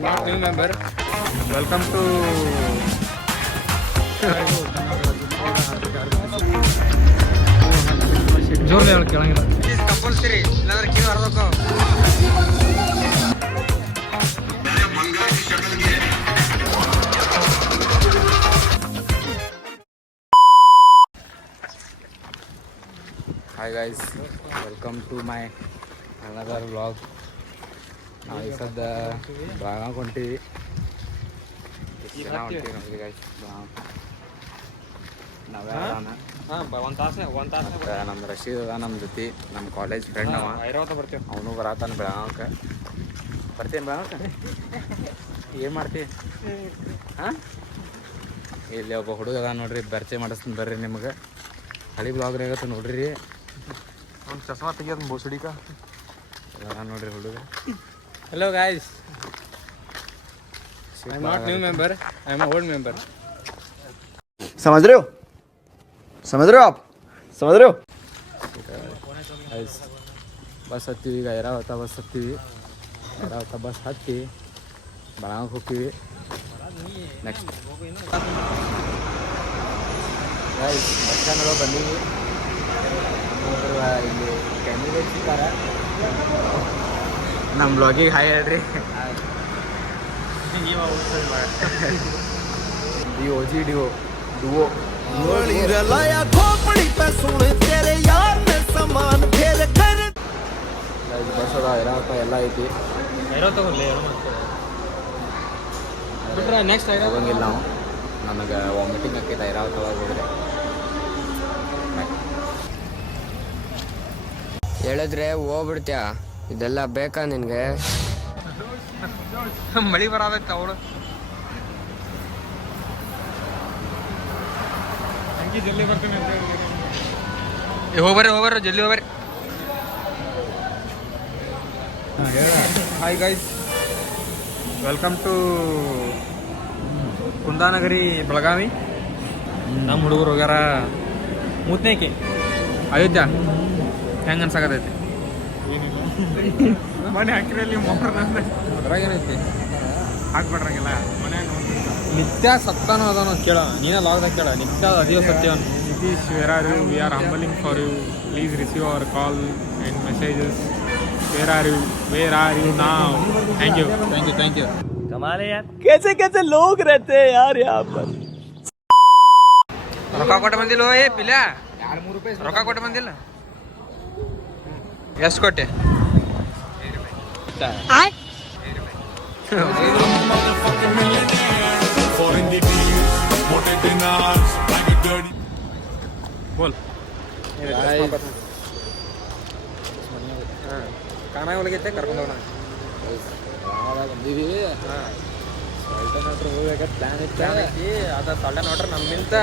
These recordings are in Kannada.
not new member. Welcome to ಜೋರ್ ಹೇಳಿ ಕೇಳಂಗಿಲ್ಲ. ಕಂಪಲ್ಸರಿ ಇಲ್ಲಾಂದ್ರೆ ಕಿವಿ ಹರಿದೋಕೋ. Hi guys, welcome to my another vlog. ನಾವು ಈ ಸದ್ದ ಬೆಳಗಾವ್ ಹೊಂಟೀವಿ. ನೋಡಿ ಗೈಸ್, ನಮ್ಮ ರಶೀದ್ ಅದ ನಮ್ಮ ಜೊತೆ, ನಮ್ಮ ಕಾಲೇಜ್ ಫ್ರೆಂಡ್ ಅವ. ಅವನು ಬರತ್ತಾನ ಬೆಳಗಾವಕ್ಕೆ. ಬರ್ತೀನಿ ಬೆಳಗಾವಕ್ಕೆ. ಏನು ಮಾಡ್ತಿ? ಹಾಂ, ಇಲ್ಲಿ ಒಬ್ಬ ಹುಡುಗ ಅದ ನೋಡ್ರಿ, ಪರಿಚಯ ಮಾಡಿಸ್ತೀನಿ ಬರ್ರಿ ನಿಮ್ಗೆ. ಹಳಿ ಬ್ಲಾಗ್ನಾಗತ್ತ ನೋಡ್ರಿ. ಅವ್ನು ಚಸ್ಮಾ ತೆಗಿಯೋದು ಬೋಸಡಿಕ ನೋಡ್ರಿ ಹುಡುಗ. Hello guys, I am not new member, I am an old member. समझ रहे हो? समझ रहे हो आप? समझ रहे हो? ಬಸ್ ಹತ್ತೀವಿ. ಈಗ ಐರಾವತ ಬಸ್ ಹತ್ತೀವಿ. ಐರಾವತ ಬಸ್ ಹತ್ತಿ ಬೆಳಗಾವಿಗೆ ಹೋಗ್ತೀವಿ. ನೆಕ್ಸ್ಟ್ ಗೈಸ್, ಬಸ್ ಸ್ಟ್ಯಾಂಡ್ ಬಂದೀವಿ. ಇಲ್ಲಿ ಕ್ಯಾಂಡಿಡೇಟ್ ಸಿಗ್ತಾರೆ. ನಮ್ಮ ಬ್ಲಾಗಿಗೆ ಹಾಯ್ ಹೇಳ್ರಿ. ಡುವೋ ಬಸ್ ಅದ, ಐರಾವತ ಎಲ್ಲ ಐತಿ. ನೆಕ್ಸ್ಟ್ ಹೋಗಂಗಿಲ್ಲ ನಾವು. ನನಗೆ ವಾಮಿಟಿಂಗ್ ಆಕೈತೆ ಐರಾವತ ಹೋದ್ರೆ. ಹೇಳಿದ್ರೆ ಹೋಗ್ಬಿಡ್ತೀಯ? ಇದೆಲ್ಲ ಬೇಕಾ ನಿನಗೆ? ಮಳಿ ಬರೋದೈತೆ ಅವಳು. ಹಂಗೆ ಜಲ್ದಿ ಬರ್ತೀನಿ ಅಂತ ಹೇಳಿ ಹೋಗ್ಬರ್ರಿ ಜಲ್ದಿ ಹೋಗ್ಬರ್ರಿ. ಹಾಯ್ ಗೈಸ್, ವೆಲ್ಕಮ್ ಟು ಕುಂದಾನಗರಿ ಬೆಳಗಾವಿ. ನಮ್ಮ ಹುಡುಗರು ಹೋಗ್ಯಾರ ಮೂತ್ನೇಕಿ ಅಯೋಧ್ಯ. ಹೆಂಗೆ ಅನ್ಸಾಕತೈತಿ? ಮನೆ ಹಾಕಿರಲ್ಲಿ ಅದ್ರಾಗ ಏನೈತಿ? ಹಾಕ್ಬಿಡ್ರಂಗಿಲ್ಲ ಮನ್ಯಾಗ. ನಿತ್ಯ ಸತ್ತಾನು ಅದಾನು ಕೇಳ, ನೀನೇ ಲಾಗ್ದಾಗ ಕೇಳ. ನಿತ್ಯ ಅದಿಯೋ ಸತ್ಯವನು. Nitish, where are you? We are humbling for you. Please receive our call and messages. Where are you now? Thank you. कमाल है यार, कैसे लोग रहते हैं यार यहाँ पर. ರೊಕ್ಕ ಕೊಟ್ಟು ಬಂದಿಲ್ಲ ಏ ಪಿಲ್ಲ? ರೊಕ್ಕ ಕೊಟ್ಟು ಬಂದಿಲ್ಲ? ಎಷ್ಟು ಕೊಟ್ಟೆ? ಬೋಲ್ ಕಾನಾಗ ಒಳಗೈತೆ ಕರ್ಕೊಂಡೋಣ. ಬಂದೀವಿ. ಹೋಗ್ಬೇಕಾದ್ರೆ ಪ್ಲಾನ್ ಐತಿ. ಅದು ಸಾಲ್ಟನ್ ವಾಟರ್ ನಮ್ಮಿಂತ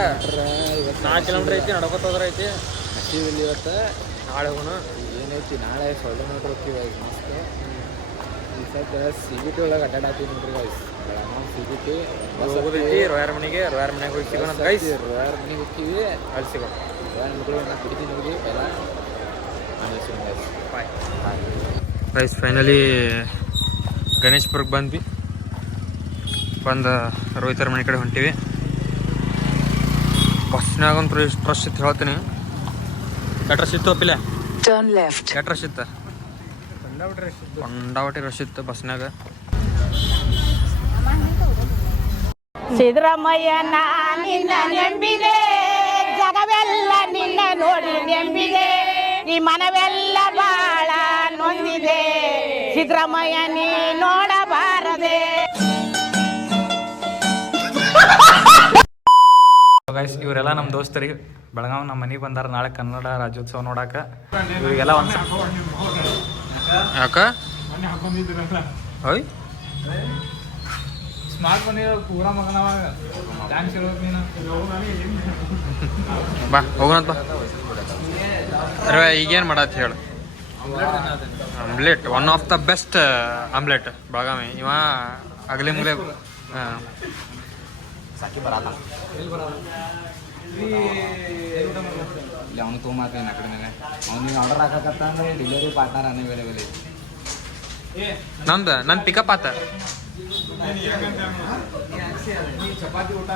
4 ಕಿಲೋಮೀಟ್ರ್ ಐತಿ. ನಡ್ಕೊತ ಹೋದ್ರೆ ಐತಿ. ಹಸಿವಿಲ್ಲಿ ಇವತ್ತು. ನಾಳೆ ಹೋಗೋಣ. ಏನೈತಿ ನಾಳೆ ಸಾಲ್ಟನ್ ವಾಟರ್ ಹೋಗ್ತೀವಿ. ಮಸ್ತ್. ಈ ಸದ್ದ CBT ಒಳಗೆ ಅಡ್ಡಾಡ್ತೀವಿ ನೋಡ್ರಿ ಗೈಸ್. ಬೆಳಗಾವಿ CBT ಹೋಗೋದೈತಿ. ರೋಯರ್ ಮನೆಗೆ ಹೋಗಿ ಸಿಗೋಣ ಗೈಸ್. ರೋಯರ್ ಮನೆಗೆ ಹೋಗ್ತೀವಿ, ಅಲ್ಲಿ ಸಿಗೋಣ. ರೋಯರ್ ಮನೆಗೆ ನಾನು ಬಿಡ್ತೀನಿ ನೋಡಿ ಎಲ್ಲ. ಆಮೇಲೆ ಸಿಗೋಣ ಗೈಸ್. Bye guys. ಫೈನಲಿ ಗಣೇಶ್ಪುರಕ್ಕೆ ಬಂದ್ವಿ. ಬಂದು ರೋಹಿತರ ಮನೆ ಕಡೆ ಹೊಂಟೀವಿ. ಬಸ್ನಾಗಂತೂ ಎಷ್ಟು ರಶ್ ಇತ್ತು ಹೇಳ್ತೀನಿ. ಎಷ್ಟು ರಶ್ ಇತ್ತು ಅಪ್ಪಿಲ್ಲ? ಎಷ್ಟು ರಶ್ ಇತ್ತು? ಕೊಂಡಾವಟಿ ರಶ್ ಇತ್ತು ಬಸ್ನಾಗ. ಸಿದ್ದರಾಮಯ್ಯ ನಿನ್ನ ನೆಂಬಿದೆ, ಜಗವೆಲ್ಲ ನಿನ್ನ ನೋಡಿ ನೆಂಬಿದೆ, ಈ ಮನವೆಲ್ಲ ಬಾಳ ನೊಂದಿದೆ, ಸಿದ್ದರಾಮಯ್ಯ ನೀ ನೋಡಬಾರದೆ. ಗೈಸ್, ಇವರೆಲ್ಲ ನಮ್ಮ ದೋಸ್ತರಿಗೆ ಬೆಳಗಾವ್ ನಮ್ಮ ಮನೆಗೆ ಬಂದಾರ. ನಾಳೆ ಕನ್ನಡ ರಾಜ್ಯೋತ್ಸವ ನೋಡಾಕ. ಇವರಿಗೆಲ್ಲ ಒಂದು ಯಾಕ ಹೋಯ್ ಸ್ಮಾರ್ಟ್ ಬಂದಿರೋ ಪೂರ ಮಗನವಾಗ ಡ್ಯಾನ್ಸ್ ಇರೋದು ನೀನು. ಬಾ ಹೋಗೋಣ ಬಾ. ಅರೆ ಈಗೇನು ಮಾಡತ್ತೆ ಹೇಳು? Omelette, one of the best omelette Belagavi. ಇವ ಅಗಲಿ ಮುಗಲೆ ಸಾಕಿ ಬರಲ್ಲ. ಇಲ್ಲಿ ಅವನು ತೊಗೊಂಬಾತೇನೆ ಆ ಕಡೆ ಮೇಲೆ. ಅವ್ನಿಗೆ ಆರ್ಡರ್ ಹಾಕತ್ತ ಅಂದ್ರೆ ಡೆಲಿವರಿ ಪಾರ್ಟ್ನರ್ ಅವೈಲೇಬಲ್ ಐತಿ. ನಂದು ಪಿಕಪ್ ಆತ. ಚಪಾತಿ ಊಟ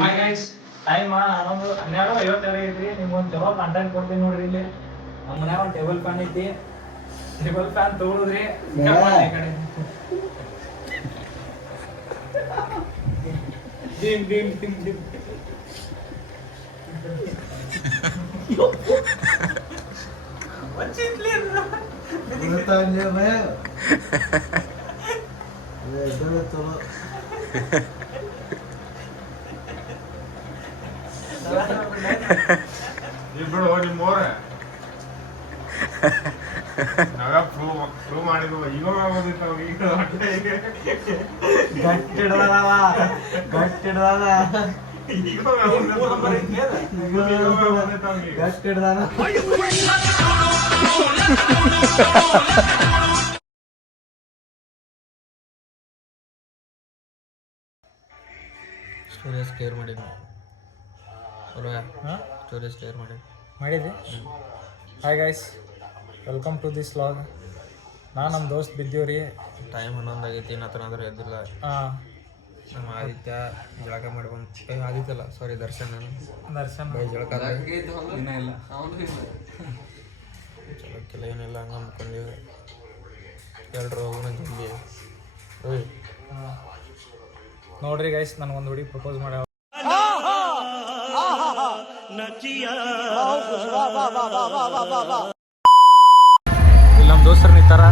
ಹಾಯ್ ಗೈಸ್, ಟೈಮ್ 11:52 ಐತ್ರಿ. ನಿಮ್ಗೊಂದು ಚಲೋ ಕಂಟೆಂಟ್ ಕೊಡ್ತೀನಿ ನೋಡ್ರಿ. ಇಲ್ಲಿ ನಮ್ಮ ಮನ್ಯಾಗ ಒಂದು ಟೇಬಲ್ ಫ್ಯಾನ್ ಐತಿ. ಟೇಬಲ್ ಫ್ಯಾನ್ ತಗೊಳುದ್ರಿ ಈ ಕಡೆ ಡಿಮ್ ಡಿಮ್ ಡಿಮ್ ಡಿಮ್. ಇಬ್ರು ನಿಮ್ಮೋರ ನಾವ ಪ್ರೂವ್ ಮಾಡಿದ್ವು. ಈಗ ಸ್ಟೋರೇಜ್ ಕ್ಲಿಯರ್ ಮಾಡಿದ್ವಿ. ಸ್ಟೋರೇಜ್ ಕ್ಲಿಯರ್ ಮಾಡಿದ್ವಿ. Hi guys, welcome to this vlog. ನಾನು ನಮ್ಮ ದೋಸ್ತ್ ಬಿದ್ದೀವ್ರಿ. ಟೈಮ್ 11 ಆಗೈತಿ. ನತ್ರ ಅಂದ್ರೆ ಎದ್ದಿಲ್ಲ. ನಮ್ಮ ಆದಿತ್ಯ ಜಳಕ ಮಾಡಿ ಬಂದು ಆದಿತ್ಯ ಅಲ್ಲ ಸಾರಿ ದರ್ಶನ್ ಬೈ ಜಳಕ ಇಲ್ಲ ಜಳಕ್ಕೆಲ್ಲ ಏನಿಲ್ಲ. ಹಂಗೆ ಮುಕ್ಕೊಂಡಿವಿ. ಎಲ್ಲರೂ ಹೋಗೋಣ ಜಲ್ದಿ. ನೋಡ್ರಿ ಗೈಸ್, ನನಗೊಂದು ಹುಡುಗಿ ಪ್ರಪೋಸ್ ಮಾಡ್ಯಾವ. ಇಲ್ಲಿ ನಮ್ಮ ದೋಸ್ತರು ನಿಂತಾರ,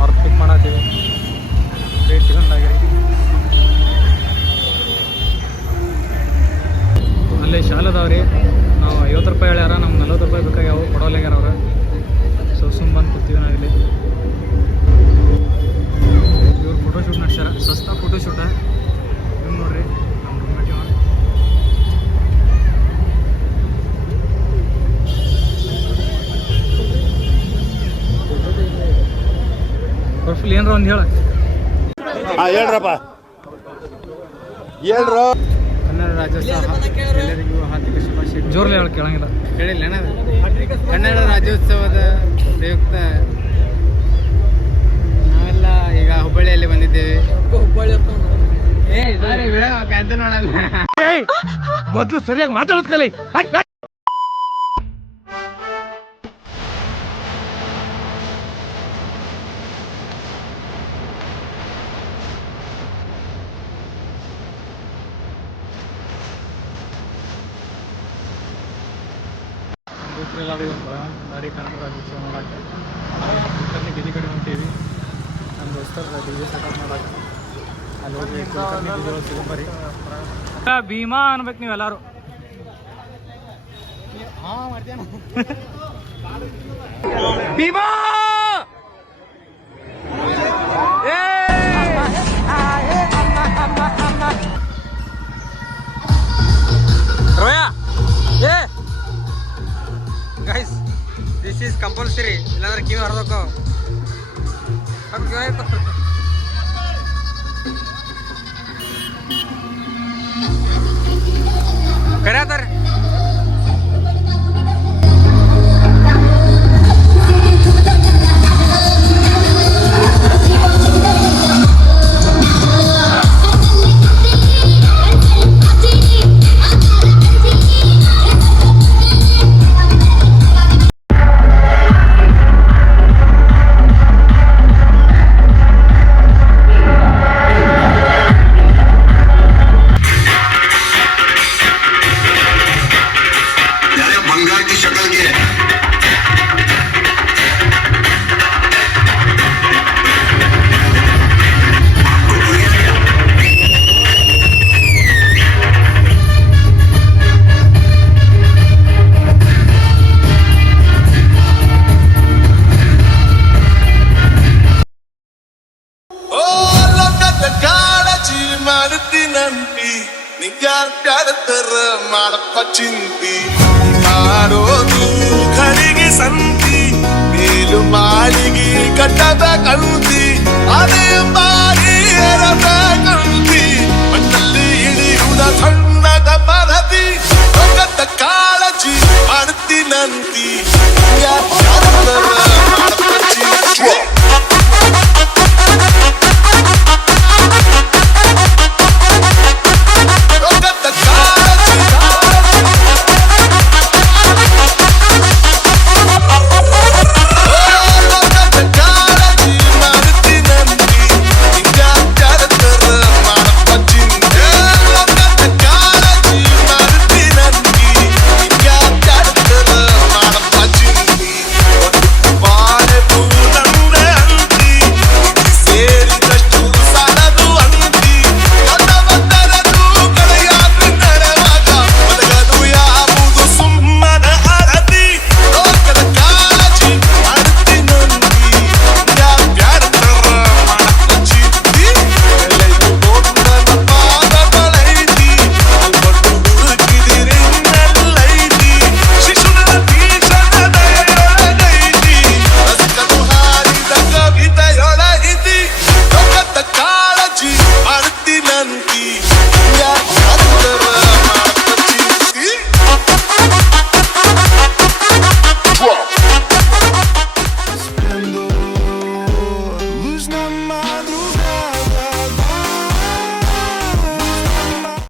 ಅವ್ರ ಪಿಕ್ ಮಾಡತ್ತೀವಿ. ಅಲ್ಲೇ ಶಾಲೆ ಅದಾವ್ರಿ. ನಾವು 50 ರೂಪಾಯಿ ಹೇಳ್ಯಾರ, ನಮ್ಗೆ 40 ರೂಪಾಯಿ ಬೇಕಾಗಿ ಯಾವ ಕೊಡೋಲ್ಲಾಗ್ಯಾರ ಅವ್ರು. ಸೊ ಬಂದು ಕೂತೀವಿ ನಾವಿಲ್ಲಿ. ಇವ್ರು ಫೋಟೋಶೂಟ್ ನಡೆಸ್ಯಾರ, ಸಸ್ತಾ ಫೋಟೋಶೂಟ. ಇವ್ರು ನೋಡ್ರಿ ನಮ್ಮ ರೂಮ್ಮೇಟ್ ಇವ. ಪ್ರಫುಲ್ ಏನ್ರ ಒಂದು ಹೇಳ. ಹೇಳ್ರಪ್ಪ ಹೇಳ್ರು. ಕನ್ನಡ ರಾಜ್ಯೋತ್ಸವ ಎಲ್ಲರಿಗೂ ಹಾರ್ದಿಕ ಶುಭಾಶಯ. ಜೋರ್ಲೆ ಹೇಳಿ ಕೇಳಂಗಿಲ್ಲ. ಹೇಳಿಲ್ಲ ಕನ್ನಡ ರಾಜ್ಯೋತ್ಸವದ ಪ್ರಯುಕ್ತ ನಾವೆಲ್ಲ ಈಗ ಹುಬ್ಬಳ್ಳಿಯಲ್ಲಿ ಬಂದಿದ್ದೇವೆ. ಮೊದಲು ಸರಿಯಾಗಿ ಮಾತಾಡೋದ್ ಕಲಿ. ಬಾರಿ ಕನ್ನಡ ರಾಜ್ಯೋತ್ಸವ ನೋಡಕ್ಕೆ ಕುಲಕರ್ಣಿ ಬೀದಿ ಕಡೆ ಹೊಂಟೀವಿ. ನಮ್ಮ ದೋಸ್ತರ ಡಿಜೆ ಸೆಟಪ್ ನೋಡಕ್ಕೆ ಅಲ್ಲಿ ಹೋಗಿ ಕುಲಕರ್ಣಿ ಬೀದಿ ಒಳಗೆ ಸಿಗಂಬರಿ. ಭೀಮಾ ಅನ್ಬೇಕು ನೀವೆಲ್ಲರೂ. ಭೀಮಾ ರೋಯಾ ಏ ಗೈಸ್, ದಿಸ್ ಈಸ್ ಕಂಪಲ್ಸರಿ. ಇಲ್ಲಾಂದ್ರೆ ಕಿವಿ ಹರಿದೋಕೋ. ಕರ್ಯಾತಾರೆ. ಮಾಡ್ತೀನಂತಿ ನಿಗ್ಯಾರ ಪ್ಯಾಡತರ ಮಾಡಪ್ಪ ಚಿಂತಿ ಮಾಡೋದು ಖಡಿಗೆ ಸಂತಿ ಮೇಲು ಮಾಳಿಗೆ ಕಟ್ಟದ ಕಂತಿ ಅದೇ